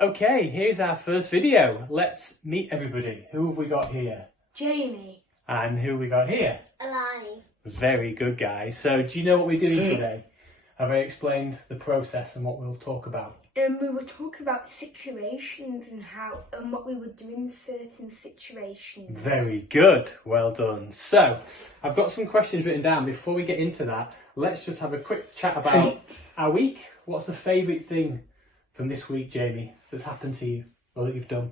Okay, here's our first video. Let's meet everybody. Who have we got here? Jamie. And who have we got here? Alani. Very good, guys. So do you know what we're doing today? Have I explained the process and what we'll talk about? We were talking about situations and how and what we would do in certain situations. Very good. Well done. So I've got some questions written down. Before we get into that, let's just have a quick chat about our week. What's the favourite thing from this week, Jamie, that's happened to you or that you've done?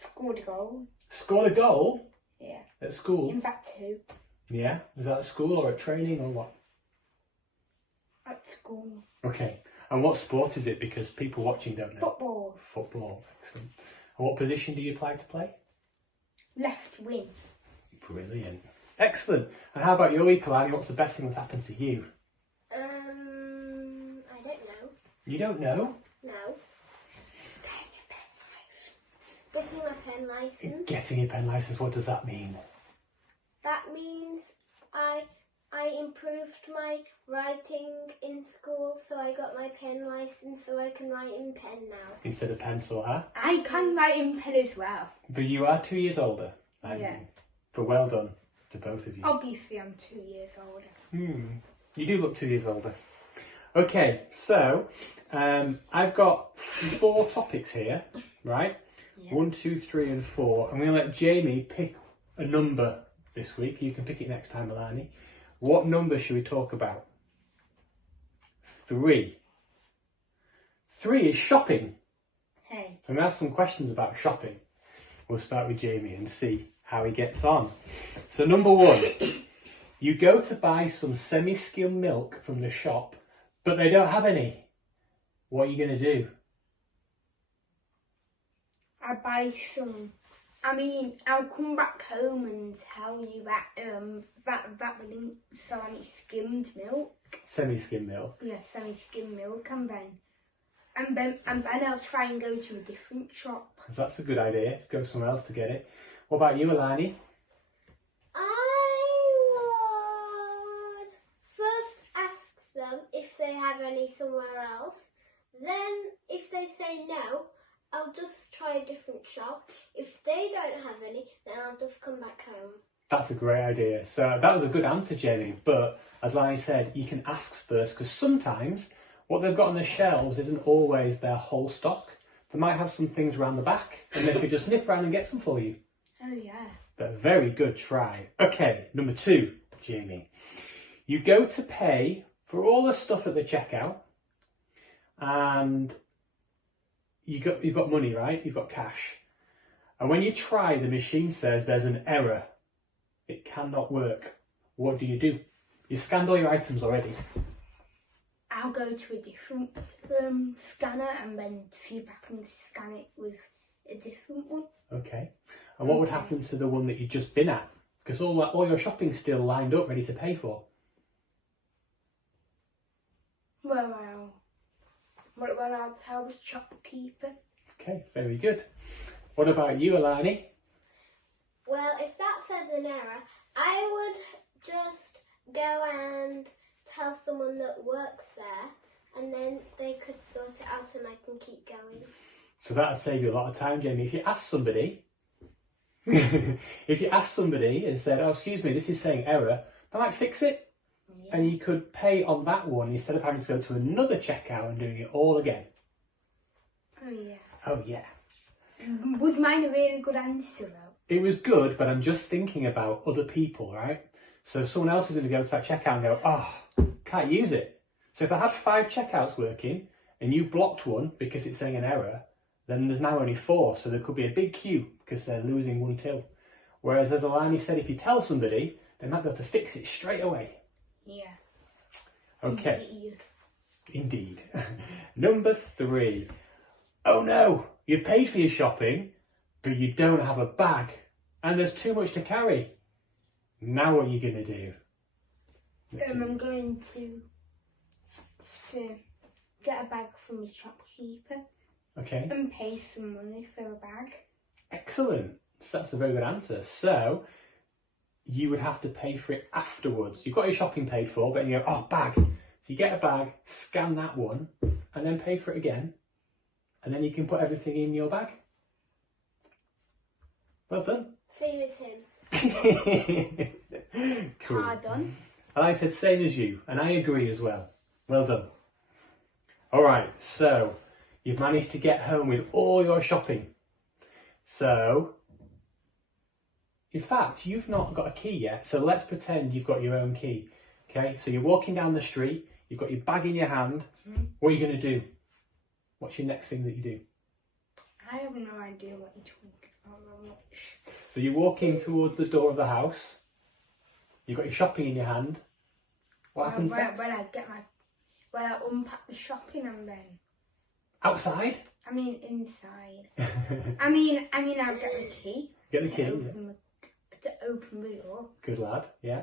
Scored a goal. Scored a goal? Yeah. At school? In fact, 2. Yeah? Is that at school or at training or what? At school. Okay. And what sport is it? Because people watching don't know. Football. Football. Excellent. And what position do you apply to play? Left wing. Brilliant. Excellent. And how about your week, Alani? What's the best thing that's happened to you? I don't know. You don't know? No. Getting my pen license. Getting your pen license, what does that mean? That means I improved my writing in school, so I got my pen license so I can write in pen now. Instead of pencil, huh? I can write in pen as well. But you are 2 years older. Yeah. But well done to both of you. Obviously, I'm 2 years older. You do look 2 years older. Okay, so I've got 4 topics here, right? Yeah. 1, 2, 3 and 4. I'm going to let Jamie pick a number this week. You can pick it next time, Alani. What number should we talk about? 3. 3 is shopping. Hey. So I'm going to ask some questions about shopping. We'll start with Jamie and see how he gets on. So number 1, you go to buy some semi-skim milk from the shop, but they don't have any. What are you going to do? I buy some. I'll come back home and tell you that they didn't sell any skimmed milk. Semi-skim milk? Yeah, semi-skimmed milk, and then I'll try and go to a different shop. That's a good idea. Go somewhere else to get it. What about you, Alani? I would first ask them if they have any somewhere else. Then, if they say no, I'll just try a different shop. If they don't have any, then I'll just come back home. That's a great idea. So that was a good answer, Jamie. But as Alani said, you can ask first, because sometimes what they've got on the shelves isn't always their whole stock. They might have some things around the back, and they could just nip round and get some for you. Oh yeah. But very good try. Okay, number 2, Jamie. You go to pay for all the stuff at the checkout, and you've got money, right? You've got cash. And when you try, the machine says there's an error. It cannot work. What do? You've scanned all your items already. I'll go to a different scanner and then see if I can scan it with a different one. Okay. And what would happen to the one that you've just been at? Because all your shopping's still lined up, ready to pay for. Well, I'll tell the shopkeeper. Okay, very good. What about you, Alani? Well, if that says an error, I would just go and tell someone that works there, and then they could sort it out and I can keep going. So that'd save you a lot of time, Jamie. If you ask somebody, and said, "Oh, excuse me, this is saying error," they might fix it. Yeah. And you could pay on that one instead of having to go to another checkout and doing it all again. Oh yeah. Oh yeah. Was mine a really good answer though? It was good, but I'm just thinking about other people, right? So if someone else is going to go to that checkout and go, "Oh, can't use it." So if I had 5 checkouts working and you've blocked one because it's saying an error, then there's now only 4. So there could be a big queue because they're losing one till. Whereas, as Alani said, if you tell somebody, they might be able to fix it straight away. Yeah. Okay. Indeed. Number 3. Oh no, you've paid for your shopping, but you don't have a bag and there's too much to carry. Now what are you going to do? I'm going to get a bag from the shopkeeper. Okay. And pay some money for a bag. Excellent. So that's a very good answer. So you would have to pay for it afterwards. You've got your shopping paid for, but you go, oh, bag. So you get a bag, scan that one, and then pay for it again. And then you can put everything in your bag. Well done. Same as him. Cool. Hard done. And I said same as you, and I agree as well. Well done. All right, so you've managed to get home with all your shopping. So, in fact, you've not got a key yet, so let's pretend you've got your own key. Okay, so you're walking down the street, you've got your bag in your hand. What are you going to do? What's your next thing that you do? I have no idea what you're talking about. So you're walking towards the door of the house. You've got your shopping in your hand. What happens next? When I unpack the shopping and then. Outside? I mean inside. I mean I'll get the key. Get the key. To open the door. Good lad, yeah.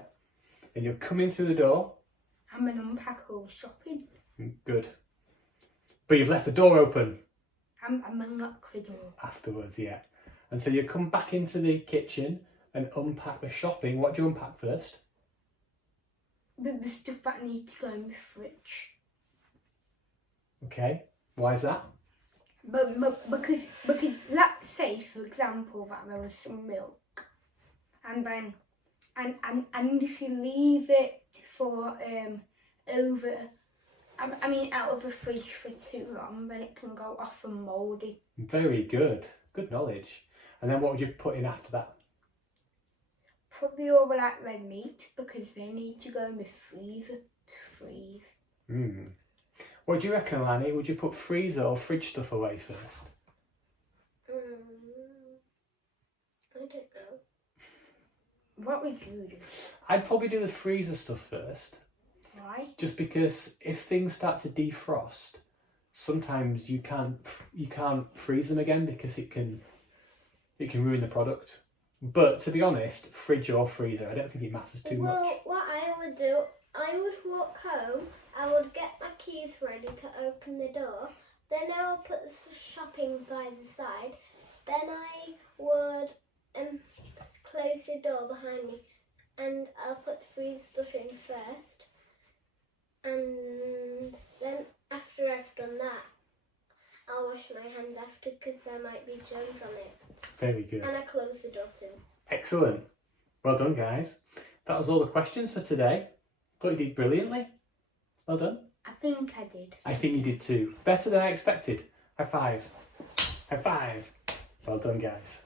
And you're coming through the door. I'm gonna unpack all the shopping. Good. But you've left the door open. I'm unlock the door. Afterwards, yeah. And so you come back into the kitchen and unpack the shopping. What do you unpack first? The stuff that needs to go in the fridge. Okay. Why is that? But because let's say for example that there was some milk, and then and if you leave it for out of the fridge for too long, then it can go off and mouldy. Very good. Good knowledge. And then what would you put in after that? Probably all the like red meat because they need to go in the freezer to freeze. What do you reckon, Lanny? Would you put freezer or fridge stuff away first? I don't know. What would you do? I'd probably do the freezer stuff first. Why? Just because if things start to defrost, sometimes you can't freeze them again because it can ruin the product. But to be honest, fridge or freezer, I don't think it matters too much. Well, what I would do, I would walk home, I would get my keys ready to open the door, then I would put the shopping by the side, then I would close the door behind me, and I'll put the freezer stuff in first, and then after I've done that, I'll wash my hands after because there might be germs on it. Very good. And I close the door too. Excellent. Well done, guys. That was all the questions for today. Thought you did brilliantly. Well done. I think I did. I think you did too. Better than I expected. High five. High five. Well done, guys.